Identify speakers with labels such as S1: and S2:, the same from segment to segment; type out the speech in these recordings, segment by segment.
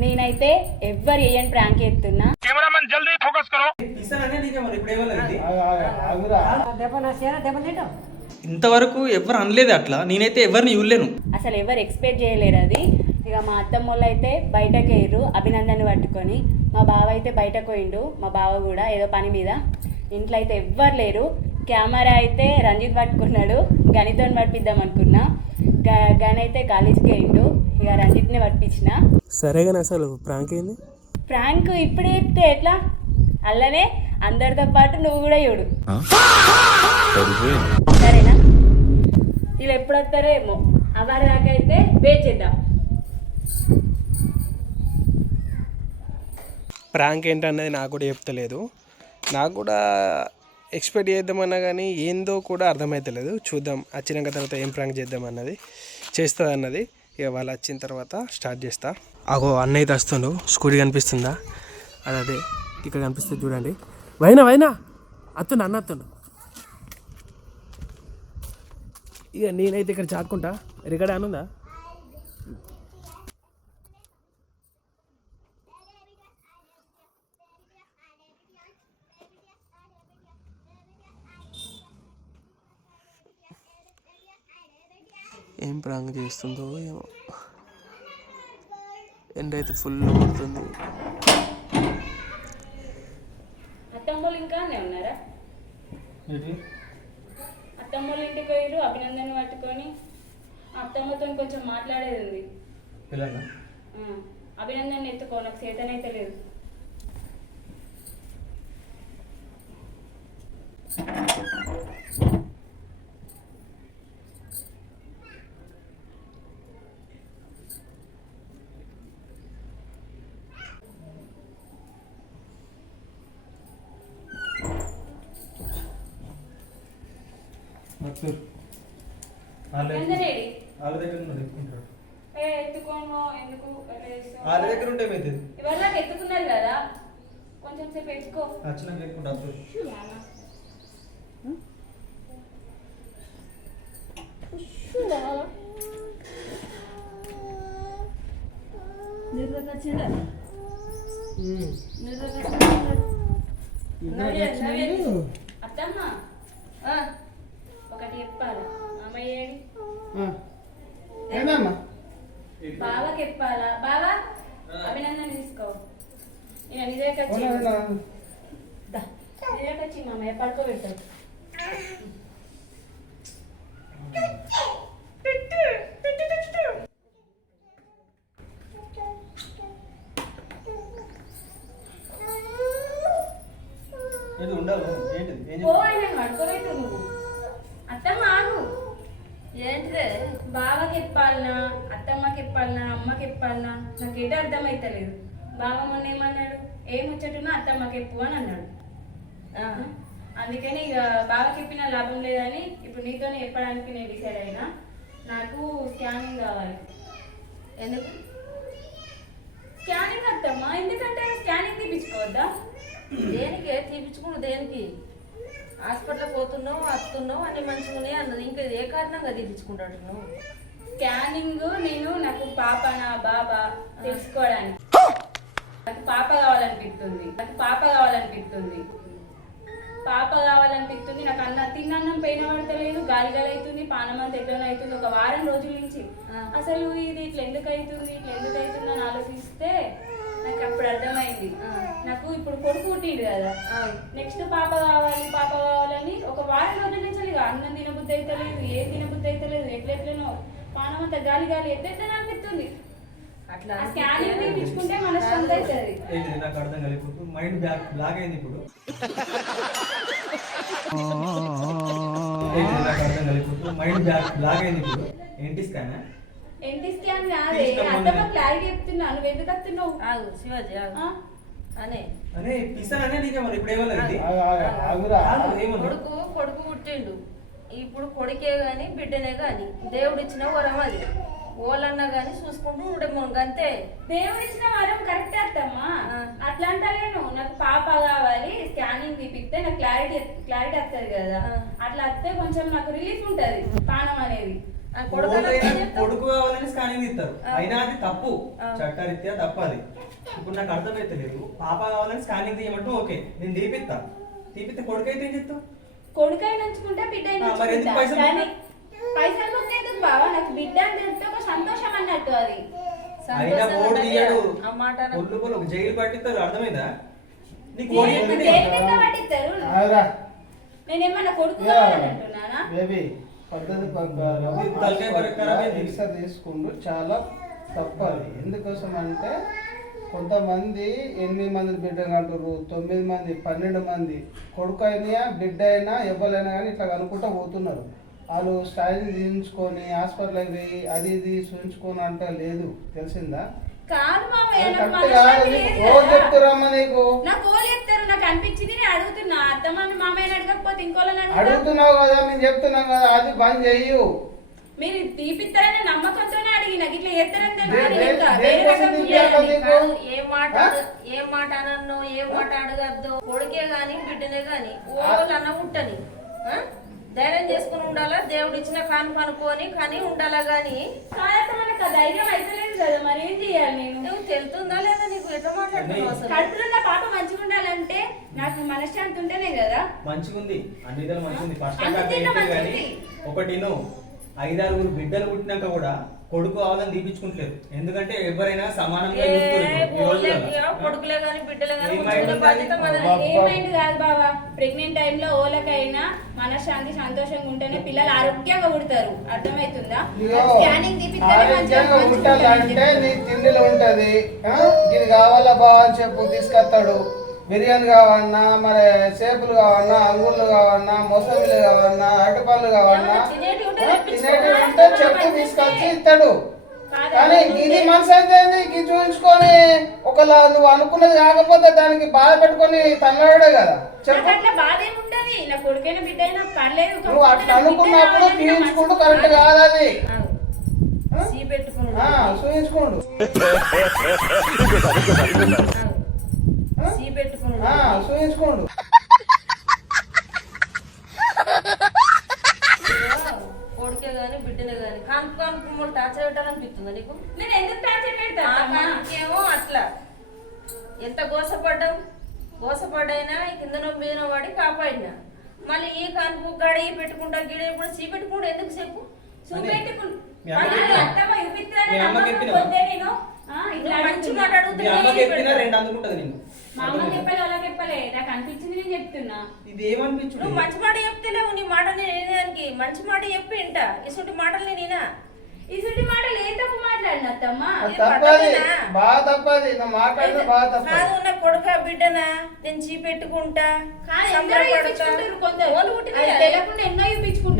S1: నేనైతే ఎవ్వరు వేయని ప్రాంక్ ఎత్తున్నా
S2: నీకే మరి ఇప్పుడు ఏమన్నది
S3: ఇంతవరకు ఎవరు అనలేదు అట్లా. నేనైతే ఎవరిని చూడలేను.
S1: అసలు ఎవరు ఎక్స్పెక్ట్ చేయలేరు అది. ఇక మా అత్తమ్మ వాళ్ళు అయితే బయటకు వేయరు అభినందన్ పట్టుకొని. మా బావ అయితే బయటకు పోయిండు మా బావ కూడా ఏదో పని మీద. ఇంట్లో అయితే ఎవ్వరు లేరు. కెమెరా అయితే రంజిత్ పట్టుకున్నాడు గణితం పట్టిద్దాం అనుకున్నా. గ గన్ అయితే కాలేజీకి వేయిండు. ఇక రంజిత్ని పట్టించిన.
S3: సరే కానీ అసలు ప్రాంక్ ఏంది?
S1: ప్రాంక్ ఇప్పుడే చెప్తే ఎట్లా? అల్లనే అందరితో పాటు నువ్వు కూడా చూడు సరేనా? వీళ్ళు ఎప్పుడు వస్తారో ఏమో. అవారి దాకా అయితే వెయిట్ చేద్దాం.
S4: ప్రాంక్ ఏంటన్నది నాకు కూడా చెప్తలేదు. నాకు కూడా ఎక్స్పెక్ట్ చేద్దామన్నా కానీ ఏందో కూడా అర్థమవుతలేదు చూద్దాం. వచ్చినాక తర్వాత ఏం ప్రాంక్ చేద్దాం అన్నది చేస్తుంది అన్నది ఇక వాళ్ళు వచ్చిన తర్వాత స్టార్ట్ చేస్తా. అగో అన్నయ్య అయితే వస్తుండు స్కూటీ కనిపిస్తుందా? అది అదే ఇక్కడ కనిపిస్తుంది చూడండి. వైనా వైనా! అత్తుండు అన్న అత్తుండు. ఇక నేనైతే ఇక్కడ చాక్కుంటా రికార్డ్ అనుందా ఏం ప్రాంక్ చేస్తుందో ఏమో. ఎండ అయితే ఫుల్ కొడుతుంది
S1: ఇంటికి పోయారు అభినందన్ పట్టుకొని అత్తమ్మతో కొంచెం మాట్లాడేది ఉంది అభినందన్ ఎత్తుకో నాకు చేతనైతే లేదు. అభినందన్ ఏడి?
S2: వాళ్ళ దగ్గర ఉన్నది ఎత్తుకుంటాడు
S1: ఏ ఎత్తుకోను ఎందుకు అట్లా చేస్తావు?
S2: వాళ్ళ దగ్గర ఉంటే ఏమైతుంది
S1: ఇవాళ నాకు ఎత్తుకున్నారు కదా కొంచెం సేపు ఎత్తుకో
S2: వచ్చినాక ఎత్తుకుంటా అప్పుడు
S1: అత్తమ్మ ఒకటి చెప్పాలా. అమ్మాయి ఏడి? బావకి చెప్పాలా? బావా అభినందన తీసుకో. నేను నీ దగ్గర వచ్చి దా, నీ దగ్గర వచ్చి మామయ్య.
S2: ఏంటి ఉండాలి ఏంటిది ఏం
S1: పో ఆయన పడుకోబెట్టు నువ్వు. అత్తమ్మ ఆగు ఏంటిదే? బావకి చెప్పాలనా? అత్తమ్మకి చెప్పాలనా? అమ్మకి చెప్పాలనా? నాకేటో అర్థమైతలేదు. బావ మొన్న ఏమన్నాడు? ఏం ముచ్చటున్నా అత్తమ్మకి చెప్పు అని అన్నాడు. అందుకని ఇక బావకి చెప్పిన లాభం లేదని ఇప్పుడు నీతోనే చెప్పడానికి నేను డిసైడ్ అయినా నాకు స్కానింగ్ కావాలి. ఎందుకు? స్కానింగ్ అత్తమ్మా ఎందుకంటే స్కానింగ్ తీపించుకోవద్దా
S5: దేనికి? తీపించుకున్నావు దేనికి? హాస్పిటల్ పోతున్నావు వస్తున్నావు అన్ని మంచిగా ఉన్నాయి అన్నది. ఇంకా ఏ కారణంగా తీపించుకుంటాడు నువ్వు?
S1: స్కానింగ్ నేను నాకు పాపనా బాబా తెలుసుకోవడానికి. నాకు పాప కావాలనిపిస్తుంది. నాకు పాప కావాలనిపిస్తుంది. పాప కావాలనిపిస్తుంది. నాకు అన్న తిన్నన్నం పైన పడతలేదు గాలి గాలి అవుతుంది పానం అంతా ఎట్లనో అవుతుంది. ఒక వారం రోజుల నుంచి అసలు ఇది ఇట్లా ఎందుకు అవుతుంది ఇట్లా ఎందుకు అవుతుంది అని ఆలోచిస్తే నాకు అప్పుడు అర్థమైంది. నాకు ఇప్పుడు కొడుకు పుట్టిండు కదా. నెక్స్ట్ పాప కావాలి పాప కావాలని ఒక వారం రోజుల నుంచి ఇక అన్నం తినబుద్ధి అయితే లేదు ఏం తినబుద్ధి అయితే లేదు ఎట్లెట్లనో పానం అంతా గాలి గాలి ఎట్లెట్లనో అనిపిస్తుంది.
S5: అట్లా
S1: ఆ స్కానింగ్ తీపించుకుంటే మన స్ట్రెంత్ అవుతుంది.
S2: ఏంటిది? నాకు అర్థం కాలేదు. ఇప్పుడు మైండ్ బ్లాక్ బ్లాక్ అయింది ఇప్పుడు. ఏంటిది? నాకు అర్థం కాలేదు. ఇప్పుడు మైండ్ బ్లాక్ బ్లాక్ అయింది ఇప్పుడు. ఏంటి స్కాన్
S1: క్లారిటీ చెప్తున్నా నువ్వు ఎందుకు వస్తున్నావు
S5: ఆగు శివాజీ ఆగు.
S1: ఆ?
S5: అనే.
S2: అనే నీకే మరి ఇప్పుడు ఏమన్నది
S5: కొడుకు కొడుకు పుట్టిండు. ఇప్పుడు కొడుకే గాని బిడ్డనే గాని దేవుడు ఇచ్చిన వరం అది. ఓలన్నా గాని చూసుకుంటూ ఉండే అంతే.
S1: దేవుడు ఇచ్చిన వరం కరెక్ట్ అత్తమ్మా. అట్లా అంటలేను నాకు పాప కావాలి స్కానింగ్ తీపిస్తే నాకు క్లారిటీ క్లారిటీ వస్తుంది కదా. అట్లా వస్తే కొంచెం నాకు రిలీఫ్ ఉంటది పానం అనేది.
S5: కొడుకు
S2: కావాలని స్కానింగ్ ఇస్తారు. అయినా అది తప్పు. చట్టరీత్యా తప్పు అది ఇప్పుడు నాకు అర్థమైతలేదు పాప కావాలని స్కానింగ్ తీయమంటే ఓకే. నేను తీపిస్తా తీపిస్తే కొడుకు అయితే ఏం చెప్తావు
S1: కొడుకై నుంచుకుంటే బిడ్డ.
S2: పైసలు
S1: ఎందుకు బావా? నాకు బిడ్డ అని తెలిస్తే ఒక సంతోషం అన్నట్టు అది.
S2: అయినా ఓటు తీయడు. ఒళ్ళు జైలు పట్టిస్తారు అర్థమైందా? నీకు ఓటు
S1: దేని
S2: ఉంది.
S1: దేని మీద పట్టిస్తారు
S6: ఆగరా.
S1: నేనేమన్నా కొడుకు
S6: యా.
S1: కావాలంటున్నానా
S6: బేబీ పద్ధతి
S2: తలకాయ ప్రకారం
S6: తీసుకుంటూ చాలా తప్పది ఎందుకోసం అంటే కొంతమంది ఎనిమిది మంది బిడ్డ అంటారు తొమ్మిది మంది పన్నెండు మంది కొడుకు అయినా బిడ్డ అయినా ఎవరైనా కానీ ఇట్లా అనుకుంటా పోతున్నారు. వాళ్ళు స్టైల్ తీయించుకొని హాస్పిటల్కి పోయి అది ఇది చూయించుకొని అంటే లేదు తెలిసిందా
S1: కాదు మామయ్య నాకు మనశ్శాంతి
S6: నీకు.
S1: లేదు
S6: రోజు
S1: కదా.
S6: చెప్తురమ్మా నీకు
S1: నాకు ఓలు చెప్తారు నాకు అనిపించింది నేను అడుగుతున్నా అత్తమ్మని మామయ్యని అడగకపోతే ఇంకోళ్ళని అడుగుతా
S6: అడుగుతున్నావు కదా మేము చెప్తున్నాం కదా అది బంద్ చెయ్యు
S1: మీరు తీపిస్తారనే నమ్మకంతోనే అడిగిన ఇట్లా చేస్తారని
S6: దే-
S1: తెలియదు
S6: దే-
S1: ఇంకా.
S6: దే-
S1: వేరే
S6: దేనికోసం
S1: రకం
S6: తీపియాలి
S1: చేయాలి.
S6: నీకు?
S5: కాదు, ఏ మాట
S6: ఆ?
S5: ఏ మాట అనన్నో ఏ మాట అడగద్దు కొడుకే గాని బిడ్డనే గాని ఓళ్ళు అన్న ఉంటని ఆ? ధైర్యం చేసుకుని ఉండాలా? దేవుడు ఇచ్చిన కాను కనుక్కొని కానీ ఉండాలా గాని?
S1: ధైర్యం అయితే లేదు కదా మరి ఏం చేయాలి నేను?
S5: నువ్వు తెలుతుందా లేదా నీకు? ఎట్లా మాట్లాడుతున్నావు
S1: కడుపులో నా పాప మంచిగా ఉండాలంటే నాకు మనశ్శాంతి ఉంటేనే కదా.
S2: మంచిగా ఉంది అన్ని విధాలు మంచిగా ఉంది ఫస్ట్
S1: మంచిగుంది.
S2: ఒకటి నువ్వు ఐదారుగురు బిడ్డలు పుట్టినాక కూడా కొడుకు కావాలని తీపించుకుంటలేదు ఎందుకంటే ఎవరైనా సమానంగా.
S5: కొడుకులే గాని బిడ్డలే.
S1: ఏమైంది? కాదు బాబా ప్రెగ్నెంట్ టైంలో ఓలకైనా మనశ్శాంతి సంతోషంగా ఉంటేనే పిల్లలు ఆరోగ్యంగా పుడతారు. అర్థమవుతుందా స్కానింగ్
S6: ఉండాలంటే
S1: ఉంటుంది.
S6: నీ తిండిలో ఉంటది. ఆ? ఇది కావాలా బా అని చెప్పు తీసుకొస్తాడు. బిర్యానీ కావన్నా మరి సేపులు కావన్నా అంగుళ్ళు కావన్నా మొసమిలు కావన్నా అరటిపళ్ళు కావన్నా
S5: ఏమన్నా తినేటివి ఉంటే
S6: చెప్పు తీసుకొచ్చి ఇస్తాడు కానీ ఇది మనసు అయితే ఇది చూపించుకొని ఒకలా నువ్వు అనుకున్నది కాకపోతే దానికి బాధ పెట్టుకొని తన్నాడే కదా. చెప్పు. నువ్వు అట్లా అనుకున్నప్పుడు తీయించుకుంటూ కరెక్ట్ కాదు అది. చూపించుకోండు
S5: ఆగు. సీ పెట్టుకున్నాడు
S6: ఆ, చూపించుకోండు
S5: కొడుకే గాని బిడ్డనే గాని. కానుక కానుక టార్చర్ పెట్టాలనిపిస్తుందా నీకు?
S1: నేను ఎందుకు టార్చర్ పెడతా
S5: ఆ
S1: అమ్మా?
S5: కానుకేమో అట్లా. ఎంత గోసపడ్డాం గోసపడ్డైనా ఈ కిందనో మీద పడి కాపాడినా? మళ్ళీ ఈ కానుపు గడి పెట్టుకుంటా గిడ ఇప్పుడు సీ పెట్టుకుంటా ఎందుకు చెప్పు? నువ్వు మంచి మాట
S1: అడుగుతున్నా.
S2: మీ
S1: అమ్మ చెప్పలే వాళ్ళకి చెప్పలే. నాకు అనిపించింది నేను చెప్తున్నా.
S5: నువ్వు మంచి మాట చెప్తలేవు నీ మాట నేను మంచి మాట చెప్పి ఇంట. ఇసుంటి మాటలు నేను?
S1: ఇసుటి మాటలు ఏ తప్పు మాట్లాడిన అత్తమ్మ?
S6: అది
S5: ఇది
S6: తప్పది.
S5: పద్ధతేనా?
S6: బాగా తప్పది. నువ్వు మాట్లాడితే బాగా తప్పది.
S5: కాదు నా కొడుక బిడ్డనా? నేను చీపెట్టుకుంటా?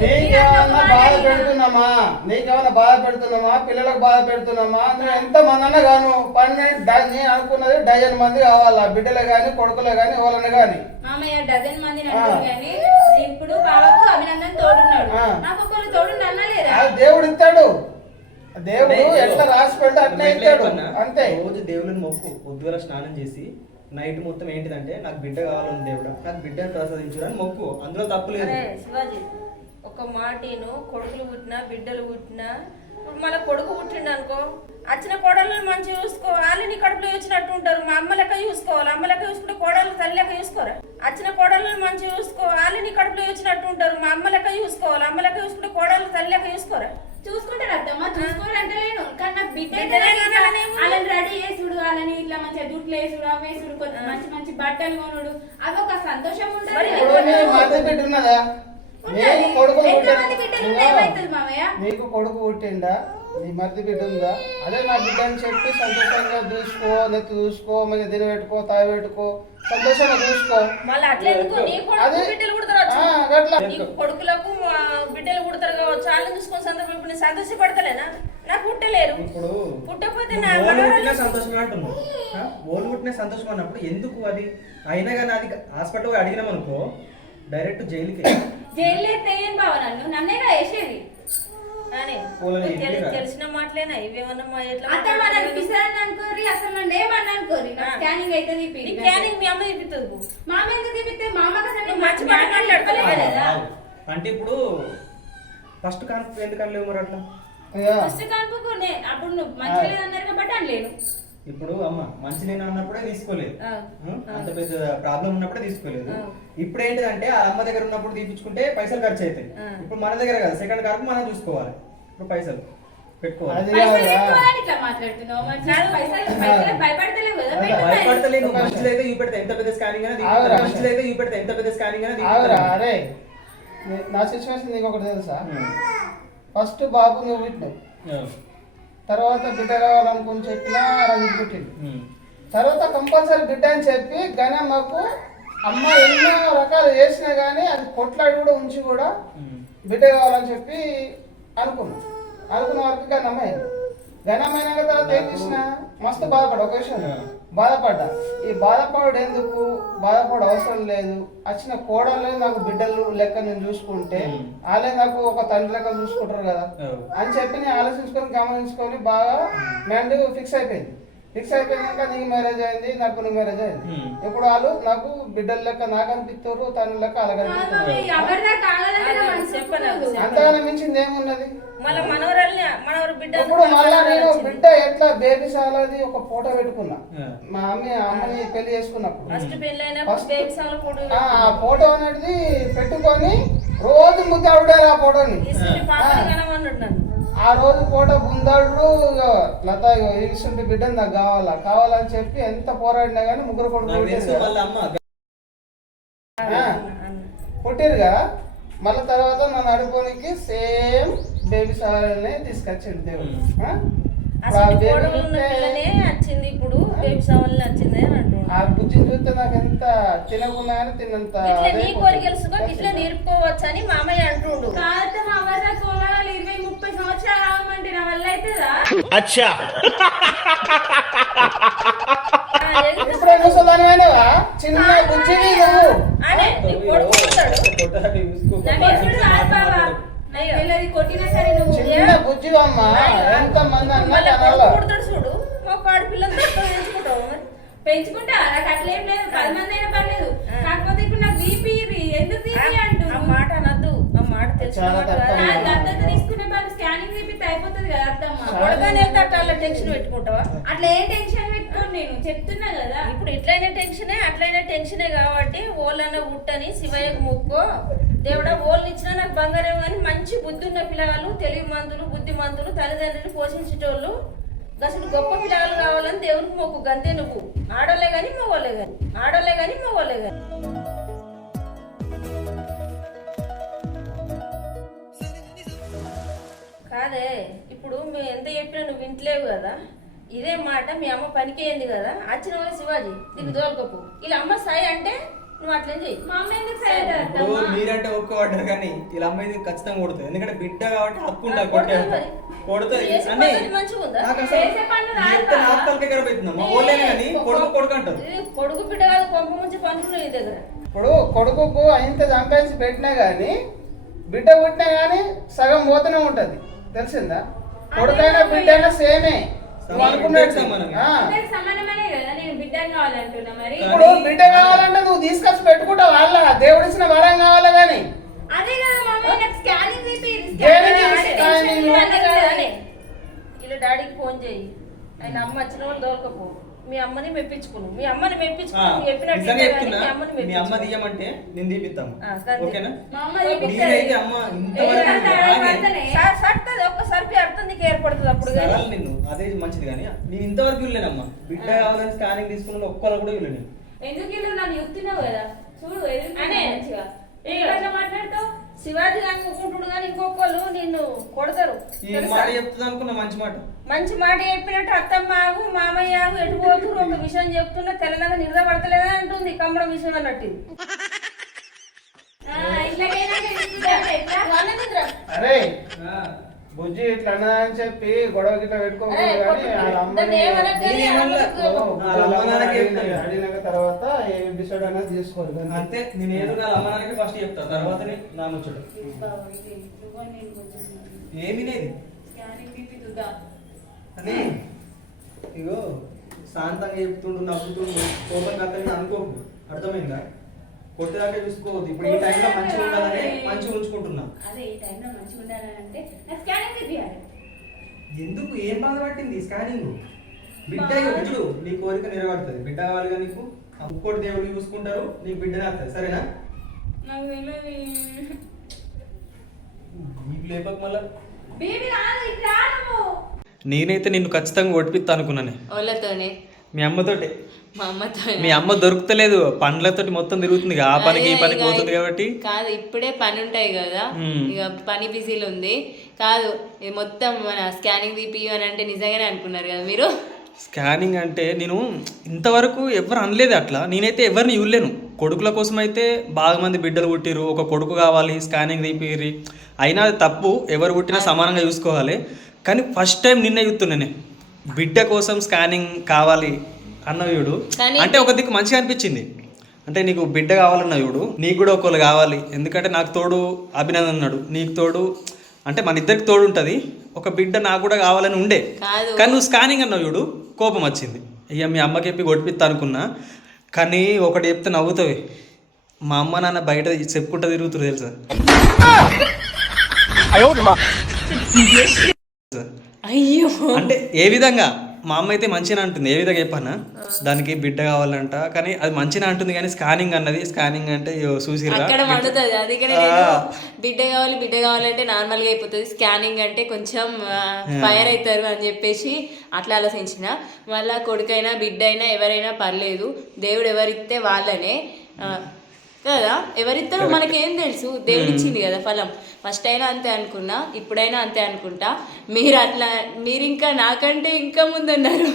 S6: నీకేమన్నా బాధ? పెడుతున్నామా? నీకేమన్నా బాధ పెడుతున్నామా? పిల్లలకు బాధ పెడుతున్నామా? నువ్వు ఎంత మందన్నా గాను పన్నెండు నేను అనుకున్నది డజన్ మంది కావాలా? బిడ్డలే గాని కొడుకులే గాని ఎవరైనా గాని.
S1: మామయ్య డజన్ మంది ఇప్పుడు అభినందన్ తోడున్నాడు. నాకు ఒకరు తోడు
S6: దేవుడు ఇస్తాడు. దేవుడు
S2: అంటే
S6: ఎట్లా రాసి పెడితే అట్లే
S2: నువ్వు ఎట్లా
S6: ఇస్తాడు.
S2: చెప్పన్నా?
S6: అంతే.
S2: రోజు దేవుని మొక్కు పొద్దుగల స్నానం చేసి నైట్ మొత్తం ఏంటిదంటే నాకు బిడ్డ కావాలని దేవుడా నాకు బిడ్డను ప్రసాదించుడని మొక్కు. అందులో తప్పు లేదు.
S5: శివాజీ ఒక మాటను కొడుకులు పుట్టినా బిడ్డలు పుట్టినా ఇప్పుడు మళ్ళీ కొడుకు పుట్టిండు అనుకో వచ్చిన కోడలను మంచిగా చూసుకో. వాళ్ళు నీ కడుపులో వచ్చినట్టు ఉంటారు. మా అమ్మ లెక్క చూసుకోవాలి. అమ్మ లెక్క చూసుకుంటే కోడలు తల్లి లెక్క చూసుకోరా? వచ్చిన కోడలను మంచిగా చూసుకో. వాళ్ళు నీ కడుపులో వచ్చినట్టు ఉంటారు. మా అమ్మ లెక్క చూసుకోవాలి. అమ్మ లెక్క చూసుకుంటే కోడలు తల్లి లెక్క చూసుకోరా?
S1: చూసుకుంటారు అత్తమ్మ చూసుకోరు అంటలేను కానీ నాకు బిడ్డ. వాళ్ళని రెడీ చేసుడు వాళ్ళని ఇట్లా మంచిగా దుట్లు వేసుడు అవి వేసుడు మంచి మంచి బట్టలు కొనుడు. అవి ఒక సంతోషం
S6: నీకు కొడుకు పుట్టిండా? నీ మధ్య బిడ్డ ఉందా? అదే నా బిడ్డ అని చెప్పి సంతోషంగా చూసుకో నెత్తి చూసుకో మంచి తిని పెట్టుకో తాగి పెట్టుకో సంతోషంగా చూసుకో.
S5: మళ్ళీ అట్లా ఎందుకు? నీ కొడుకు
S6: అదే.
S5: బిడ్డలు పుడతారు
S6: గట్లా.
S5: నీ కొడుకులకు బిడ్డలు పుడతారు కావచ్చు. వాళ్ళని చూసుకొని సందర్భం ఇప్పుడు నేను సంతోషపడతలేనా? నాకు పుట్టలేరు.
S2: ఇప్పుడు
S5: పుట్టకపోతే నా
S2: పుట్టినా అంటున్నావు. సంతోషం అన్నప్పుడు ఎందుకు అది? అయినా కానీ అది హాస్పిటల్ అడిగినాం అనుకో డైరెక్ట్ జైలుకి.
S1: జైలు అయితే ఏం బావ నన్ను? నన్నేగా వేసేది?
S5: తెలిసిన మాటలేనా? ఇవేమన్నా ఎట్లా
S1: అనిపిస్తుంది అనుకోరి అసలు నన్ను ఏమన్నా అనుకోరి
S5: ఆ.
S1: స్కానింగ్ అయితే
S5: నీ
S1: తీపి
S5: క్యానింగ్ మీ అమ్మ
S1: ఎందుకు మంచి
S5: మంచి
S2: అంటే ఇప్పుడు ఫస్ట్ కాన్పు ఎందుకు అనలేవు మరి అట్లా?
S1: ఫస్ట్ కాన్పుకు అప్పుడు నువ్వు మంచిగా లేదన్నారు కాబట్టి అనలేను
S2: ఇప్పుడు అమ్మ మంచి నేను అన్నప్పుడే తీసుకోలేదు? అంత పెద్ద ప్రాబ్లం ఉన్నప్పుడే తీసుకోలేదు. ఇప్పుడు ఏంటిదంటే ఆ అమ్మ దగ్గర ఉన్నప్పుడు తీపించుకుంటే పైసలు ఖర్చు అవుతాయి. ఇప్పుడు మన దగ్గర కదా సెకండ్ కార్పు మనం చూసుకోవాలి. ఇప్పుడు పైసలు. చూపెడితే ఎంత పెద్ద స్కానింగ్ అనేది చూపెడితే ఎంత పెద్ద స్కానింగ్ అనేది
S6: ఆగురా అరే. నే- సిచ్యువేషన్ నీకు ఒకటి తెలుసా. ఫస్ట్ బాబు నువ్వు పుట్టినావు. తర్వాత బిడ్డ కావాలనుకుని చెప్పినా రంగు పుట్టింది. తర్వాత కంపల్సరీ బిడ్డ అని చెప్పి గణమ్మకు అమ్మ ఎన్నో రకాలు చేసినా కానీ అది కొట్లాడి కూడా ఉంచి కూడా. బిడ్డ కావాలని చెప్పి అనుకున్నాం. అనుకున్న వరకు అయింది గణమ్మ అయినాక తర్వాత ఏం చేసిన మస్తు బాధపడ ఒక విషయం బాధపడ్డా. ఈ బాధపడు ఎందుకు? బాధపడ అవసరం లేదు. వచ్చిన కోడలే నాకు బిడ్డలు లెక్క నేను చూసుకుంటే. వాళ్ళే నాకు ఒక తండ్రి లెక్క చూసుకుంటారు కదా. అని చెప్పి నేను ఆలోచించుకొని గమనించుకొని బాగా మైండ్ ఫిక్స్ అయిపోయింది. ఫిక్స్ అయిపోయినాక నీకు మ్యారేజ్ అయింది నాకు నీకు మ్యారేజ్ అయింది. ఇప్పుడు వాళ్ళు నాకు బిడ్డల లెక్క నాకు అనిపిస్తారు తండ్రి లెక్క అలాగ
S1: కాదు మమ్మీ, ఎవరిదా కావాలంటే నా మనసు
S5: చెప్పను.
S1: ఒప్పుకోదు.
S6: అంతగానే మించింది ఏమున్నది?
S5: మళ్ళీ మనవరాల్ని మనవరు బిడ్డ
S6: ఇప్పుడు మళ్ళా నేను బిడ్డ ఎట్లా బేబీ సాలది ఒక ఫోటో పెట్టుకున్నా. మా అమ్మ అమ్మని పెళ్ళి చేసుకున్నప్పుడు. ఆ ఫోటో అనేది పెట్టుకొని రోజు ముద్దాడుడే ఆ ఫోటోని. ఆ రోజు ఫోటో బుందాడు లత ఇగో ఇసుంటి బిడ్డ నాకు కావాలా? కావాలని చెప్పి ఎంత పోరాడినా కానీ ముగ్గురు కొడుకు. పుట్టిరుగా మళ్ళీ తర్వాత నన్ను అడుకోనికి సేమ్ బేబీ సాలనే తీసుకొచ్చిండు దేవుడు.
S5: వచ్చింది ఇప్పుడు బేబీ వచ్చింది అని అంటున్నాడు.
S6: ఆ బుజ్జిని చూస్తే నాకు ఎంత తినకున్నా కానీ తిన్నంత
S5: ఇట్లా నీ
S6: అదే
S5: కోరికలుసుకో ఇట్లా నేర్పుకోవచ్చు అని మామయ్య అంటుండు.
S1: కాదు మా అవ్వదా కోలాలు ముప్పై సంవత్సరాలు ఆగమంటే నా వల్ల అవుతుందా
S6: ఇప్పుడే ముసలానివైనవా చిన్న నువ్వు
S1: తెలియదు, కొట్టినా సరే నువ్వు
S6: చిన్న బుజ్జివమ్మ ఎంత మంది అన్నా
S5: చూడు. మా ఆడపిల్లలు పెంచుకుంటావు.
S1: పెంచుకుంటా? నాకు అట్లేం లేదు. పది మంది అయినా పర్లేదు. కాకపోతే ఇప్పుడు నాకు బీపీ ఎందుకు బీపీ అంటూ
S5: మాట అనద్దు. ఆ మాట తెలుసు
S1: అయిపోతుంది కదా అత్తమ్మ.
S5: కొడగానే వెళ్తే అట్లా అలా టెన్షన్ పెట్టుకుంటావా?
S1: అట్లా ఏ టెన్షన్ పెట్టుకోను నేను చెప్తున్నా కదా.
S5: ఇప్పుడు ఇట్లయినా టెన్షనే అట్లయినా టెన్షనే కాబట్టి ఓళ్ళన్న పుట్టని శివయ్యకు ముక్కో దేవుడా ఓళ్ళు ఇచ్చినా నాకు బంగారం కానీ మంచి బుద్ధి ఉన్న పిల్లగాళ్ళు తెలివి మందులు బుద్ధి మందులు తల్లిదండ్రులు పోషించేటోళ్ళు అసలు గొప్ప పిల్లగాళ్ళు కావాలని దేవునికి మొక్కు. గంతే నువ్వు. ఆడోళ్ళే కానీ మగోళ్ళే కానీ ఆడోళ్ళే కానీ మగోళ్ళే కానీ కాదే. ఇప్పుడు మేము ఎంత చెప్పినా నువ్వు వింటలేవు కదా. ఇదే మాట మీ అమ్మ పనికేయింది కదా. వచ్చిన వాళ్ళు శివాజీ నీకు దోలుకోపు ఇలా అమ్మ సాయి అంటే నువ్వు అట్లేం చెయ్యి.
S1: మా అమ్మ ఎందుకు అత్తమ్మ
S2: మీరంటే ఒప్పుకోవడ్డారు కానీ ఇలా అమ్మాయి ఖచ్చితంగా కొడుతుంది? ఎందుకంటే బిడ్డ కాబట్టి హక్కు
S5: కొడుతుంది
S2: కొట్టే
S5: మరి.
S2: కొడుతుంది.
S5: చేసే
S2: అన్నీ.
S5: పద్ధతి మంచిగా ఉందా?
S2: నాకు అసలు
S1: చేసే పనులు రాదు
S2: ఎంత
S1: కదా.
S2: నాపతలకే గర్భ అవుతుందమ్మా ఓలేను కానీ కొడుకు కొడుకు అంటారు.
S5: ఇది కొడుకు బిడ్డ కాదు కొంప ముంచి పనులు నీ దగ్గర.
S6: ఇప్పుడు కొడుకుకు ఇంత సంపాదించి పెట్టినా గానీ బిడ్డ పుట్టినా గానీ సగం పోతూనే ఉంటది. తెలిసిందా? కొడుకైనా బిడ్డ అయినా సేమే. ఇప్పుడు బిడ్డ కావాలంటే నువ్వు తీసుకొచ్చి పెట్టుకుంటావు వాళ్ళ దేవుడిచ్చిన వరం కావాలా
S5: ఇలా డాడీకి ఫోన్ చేయి. ఆయన అమ్మ వచ్చిన వాళ్ళు దోలకపో మీ అమ్మని మెప్పించుకును మీ అమ్మని మెప్పించుకును నువ్వు చెప్పినట్టు మీ అమ్మని
S2: మీ అమ్మ. తీయమంటే నేను
S5: సరే.
S2: ఓకేనా?
S1: మా అమ్మ
S2: మీరైతే. అమ్మ ఇంతవరకు
S5: ఒక్కసారి అర్థం నీకు ఏర్పడుతుంది అప్పుడు.
S2: నిన్ను. అదే మంచిది కానీ నేను ఇంతవరకు ఇవ్వలేనమ్మా. బిడ్డ కావాలని స్కానింగ్ తీసుకున్న ఒక్కరు కూడా నేను.
S1: ఎందుకు ఇల్లు నన్ను చెప్తున్నావు కదా. చూడు
S5: అనే.
S1: మాట్లాడతావు?
S5: శివాజీ గారిని ఒప్పుకుంటుడు కానీ ఇంకొకళ్ళు నిన్ను కొడతారు.
S2: ఈ? మాట చెప్తుంది అనుకున్న మంచి మాట.
S5: మంచి మాట చెప్పినట్టు అత్తమ్మ ఆగు మామయ్య ఆగు ఎటు పోతురు ఒక విషయం చెప్తున్నా తెల్లగా నిద్ర పడతలేదా అంటుంది కమ్మడం విషయం అన్నట్టు.
S6: అరే బుజ్జి ఇట్లా అని చెప్పి గొడవ గిట్లా పెట్టుకోకూడదు
S2: చెప్తాను.
S6: అడిగినాక తర్వాత ఏ ఎపిసోడ్ అనేది తీసుకోరు అంతే.
S2: నేను ఏదో నా అమ్మ నాన్నకి ఫస్ట్ చెప్తా. తర్వాతనే నా ముచ్చడు ఏమి లేదు. అని ఇగో శాంతంగా చెప్తుండు నవ్వుతుండు కోపం కథని అనుకోకు. అర్థమైందా?
S7: కొట్టేదాకా చూసుకోవద్దు. ఇప్పుడు ఈ టైంలో మంచిగా ఉండాలని మంచిగా ఉంచుకుంటున్నా.
S1: అదే ఈ టైంలో మంచిగా నాకు స్కానింగ్ తీయాలి
S7: ఎందుకు? ఏం బాధ పట్టింది? స్కానింగ్ బిడ్డ బిడ్డు నీ కోరిక నెరవేరుతుంది. బిడ్డ కావాలిగా నీకు? ముక్కోటి దేవుడు చూసుకుంటారు నీకు బిడ్డనే వస్తుంది సరేనా?
S1: నాకు తెలియదు
S7: లేపక మళ్ళా.
S1: బేబీ రాదు ఇట్లా నువ్వు
S2: నేనైతే నిన్ను ఖచ్చితంగా ఓడిపిస్తా అనుకున్నానే.
S1: వాళ్ళతోనే.
S2: మీ అమ్మతోటే.
S1: మా అమ్మతో
S2: మీ అమ్మ దొరుకుతలేదు. పండ్లతోటి మొత్తం తిరుగుతుంది ఆ పనికి ఈ పనికి పోతుంది కాబట్టి.
S1: కాదు ఇప్పుడే పని ఉంటాయి కదా. ఇక పని బిజీలో ఉంది. కాదు ఇది మొత్తం మన స్కానింగ్ తీపి అని అంటే నిజంగానే అనుకున్నారు కదా మీరు?
S2: స్కానింగ్ అంటే నేను ఇంతవరకు ఎవరు అనలేదు అట్లా. నేనైతే ఎవరిని ఇవ్వలేను కొడుకుల కోసం అయితే బాగా మంది బిడ్డలు పుట్టిరు ఒక కొడుకు కావాలి స్కానింగ్ తీపిరి అయినా తప్పు. ఎవరు పుట్టినా సమానంగా చూసుకోవాలి. కానీ ఫస్ట్ టైం నిన్నే చూస్తున్నానే బిడ్డ కోసం స్కానింగ్ కావాలి అన్న వీడు
S1: కానీ-
S2: అంటే ఒక దిక్కు మంచిగా అనిపించింది. అంటే నీకు బిడ్డ కావాలన్న వీడు నీకు కూడా ఒకళ్ళు కావాలి. ఎందుకంటే నాకు తోడు అభినందన్ అన్నాడు. నీకు తోడు అంటే మన ఇద్దరికి తోడు ఉంటుంది. ఒక బిడ్డ నాకు కూడా కావాలని ఉండే.
S1: కాదు.
S2: కానీ నువ్వు స్కానింగ్ అన్నావు చూడు. కోపం వచ్చింది. ఇక మీ అమ్మకి చెప్పి కొట్టిపిస్తా అనుకున్నా. కానీ ఒకటి చెప్తే నవ్వుతావి. మా అమ్మ నాన్న బయట చెప్పుకుంటూ తిరుగుతురు తెలుసా?
S1: అయ్యో.
S2: అంటే ఏ విధంగా? మా అమ్మ అయితే మంచిగా అంటుంది. ఏ విధంగా చెప్పన్నా? దానికి బిడ్డ కావాలంట. కానీ అది మంచిగా అంటుంది కానీ స్కానింగ్ అన్నది. స్కానింగ్ అంటే ఇగో చూసిర్రా?
S1: అక్కడ మండుతుంది అందుకనే నేను బిడ్డ కావాలి బిడ్డ కావాలంటే నార్మల్గా అయిపోతుంది. స్కానింగ్ అంటే కొంచెం ఫైర్ అవుతారు అని చెప్పేసి అట్లా ఆలోచించిన. మళ్ళా కొడుకైనా బిడ్డ అయినా ఎవరైనా పర్లేదు. దేవుడు ఎవరిస్తే వాళ్ళనే. కదా? ఎవరిస్తారో మనకేం తెలుసు? దేవుడు ఇచ్చింది కదా ఫలం. ఫస్ట్ అయినా అంతే అనుకున్నా ఇప్పుడైనా అంతే అనుకుంటా. మీరు అట్లా మీరు ఇంకా నాకంటే ఇంకా ముందున్నారు.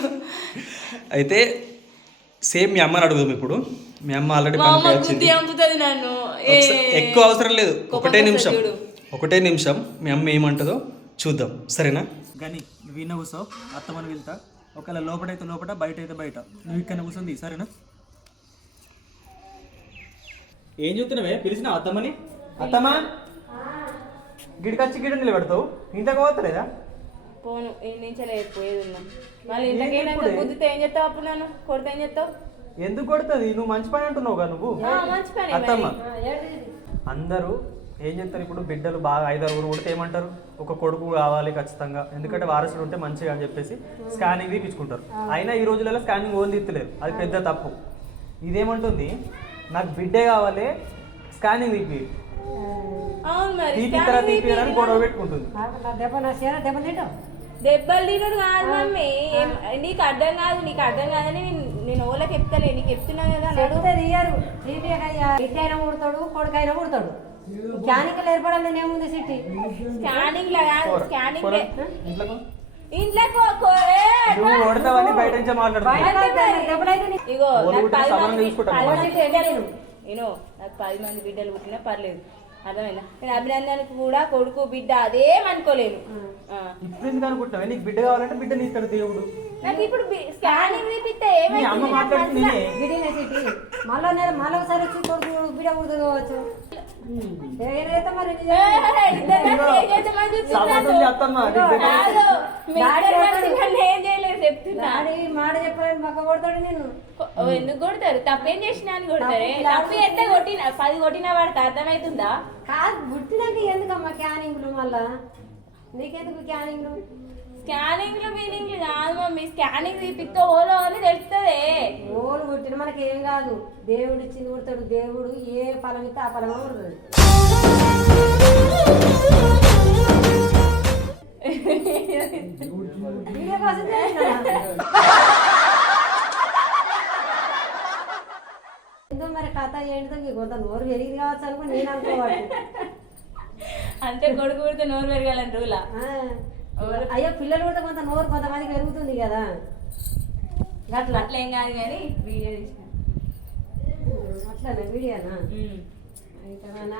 S2: అయితే సేమ్ మీ అమ్మని అడుగుదాం ఇప్పుడు. మీ అమ్మ ఆల్రెడీ
S1: మా అమ్మ
S2: పనికి
S1: బుద్ధి
S2: వచ్చింది
S1: చంపుతుంది నన్ను
S2: ఎక్కువ అవసరం లేదు. ఒకటే నిమిషం. ఒకటే నిమిషం. మీ అమ్మ ఏమంటుందో చూద్దాం. సరేనా? కానీ విన్న కూసో అత్తమని వెళ్తా. ఒకవేళ లోపడైతే లోపల బయట అయితే బయట. నువ్వు ఇక్కడ కూర్చుంది. సరేనా? ఏం చూస్తున్నావే? పిలిచిన అత్తమ్మని? అత్తమ్మా? గిడికొచ్చి గిడ నిలబెడతావు ఇంతకు పోతలేదా?
S1: పోను పోయేది ఉన్నా. మళ్ళీ ఏం చేస్తావు అప్పుడు నన్ను? కొడితే ఏం చేస్తావు?
S2: ఎందుకు కొడుతుంది? నువ్వు మంచి పని అంటున్నావుగా నువ్వు.
S1: ఆ, మంచి పని
S2: అత్తమ్మ. అందరూ ఏం చెప్తారు ఇప్పుడు? బిడ్డలు బాగా ఐదారుగురు కొడితే ఏమంటారు? ఒక కొడుకు కావాలి ఖచ్చితంగా. ఎందుకంటే వారసుడు ఉంటే మంచిగా అని చెప్పేసి స్కానింగ్ తీపించుకుంటారు అయినా ఈ రోజులలో స్కానింగ్ ఓన్ తీర్తలేరు అది పెద్ద తప్పు. ఇదేమంటుంది? నాకు బిడ్డే కావాలి స్కానింగ్ తీపి
S1: అవును మరి
S2: గొడవ పెట్టుకుంటుంది.
S1: దెబ్బలు తినదు కాదు మమ్మీ. ఏం- నీకు అర్థం కాదు నీకు అర్థం కాదని నేను- నేను ఓళ్ళకి చెప్తలే నీకు చెప్తున్నా కదా నడు.
S8: చెబితే తీయరు. తీపియకయ్యా బిడ్డైనా పుడతాడు కొడుకైనా పుడతాడు జానికలు ఏర్పడాలని ఏముంది సిట్టి?
S1: స్కానింగ్ లా కాదు స్కానింగ్.
S2: ఇంట్లో నువ్వు కొడతావని బయట నుంచి మాట్లాడుతున్నావు.
S8: దెబ్బలైతే నీ-
S1: ఇగో నాకు పది మంది బిడ్డలు. నేను నాకు పది మంది బిడ్డలు పుట్టినా పర్లేదు. అర్థమైందా? నేను అభినందనకు కూడా కొడుకు బిడ్డ అదేం అనుకోలేను ఆ.
S2: ఇప్పుడు ఎందుకు అనుకుంటున్నావు? నీకు బిడ్డ కావాలంటే బిడ్డ నీస్తాడు దేవుడు.
S1: నాకు ఇప్పుడు స్కానింగ్ తీపిస్తే ఏమైంది?
S8: మళ్ళీ మళ్ళీ ఒకసారి వచ్చి కొడుకు బిడ్డ పుడుతుంది కావచ్చు. మాట చెప్పాలని పక్క కొడతాడు నేను
S1: ఎందుకు కొడతారు? తప్పేం చేసినా అని కొడతారే?
S8: తప్పు
S1: ఎంత కొట్టిన పది కొట్టిన వాడికి అర్థమవుతుందా
S8: కాదు పుట్టినాక ఎందుకమ్మా క్యానింగ్లు మళ్ళా? నీకెందుకు క్యానింగ్లు?
S1: స్కానింగ్లో మీనింగ్ కాదు మమ్మీ. స్కానింగ్ తీపిస్తే ఓలో అని తెలుస్తుంది
S8: ఓలు పుట్టిన మనకి ఏం కాదు. దేవుడు ఇచ్చింది పుడతాడు దేవుడు ఏ ఫలం ఇస్తే ఆ చేసినా? ఏందో మరి కథ మీకు కొంత నోరు పెరిగింది కావచ్చు అనుకో నేను అనుకోవాలి.
S1: అంతే కొడుకు కొడితే నోరు పెరగాలని రూలా.
S8: అయ్యో పిల్లలు కూడా కొంత నోరు కొంతమంది పెరుగుతుంది కదా. అట్లా
S1: అట్లా ఏం కాదు కానీ వీడియో
S8: అట్లానే వీడియోనా?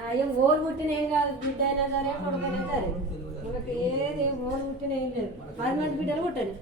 S8: అయ్యో ఓలు పుట్టిన ఏం కాదు బిడ్డ అయినా సరే కొడుకైనా సరే. మనకి ఏది ఓలు పుట్టిన ఏం లేదు. పది మంది బిడ్డలు పుట్టాను